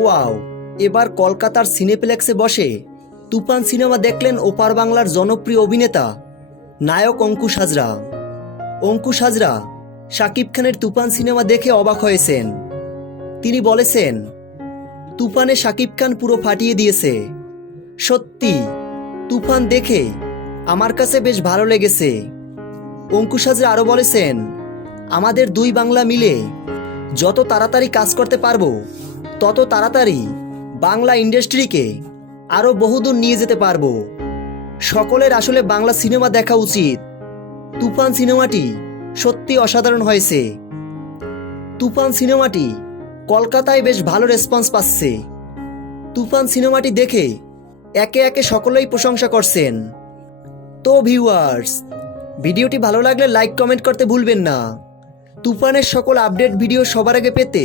Wow, এবার কলকাতার সিনেপ্লেক্সে বসে তুফান সিনেমা দেখলেন ওপার বাংলার জনপ্রিয় অভিনেতা, নায়ক অঙ্কুশ হাজরা। অঙ্কুশ হাজরা শাকিব খানের তুফান সিনেমা দেখে অবাক হয়েছেন। তিনি বলেছেন, তুফানে শাকিব খান পুরো ফাটিয়ে দিয়েছে। সত্যি, তুফান দেখে আমার কাছে বেশ ভালো লেগেছে। অঙ্কুশ হাজরা আরও বলেছেন, আমাদের দুই বাংলা মিলে যত তাড়াতাড়ি কাজ করতে পারব তত তাড়াতাড়ি বাংলা ইন্ডাস্ট্রিকে আরও বহুদূর নিয়ে যেতে পারব। সকলের আসলে বাংলা সিনেমা দেখা উচিত। তুফান সিনেমাটি সত্যি অসাধারণ হয়েছে। তুফান সিনেমাটি কলকাতায় বেশ ভালো রেসপন্স পাচ্ছে। তুফান সিনেমাটি দেখে একে একে সকলেই প্রশংসা করছেন। তো ভিউয়ার্স, ভিডিওটি ভালো লাগলে লাইক, কমেন্ট করতে ভুলবেন না। তুফানের সকল আপডেট ভিডিও সবার আগে পেতে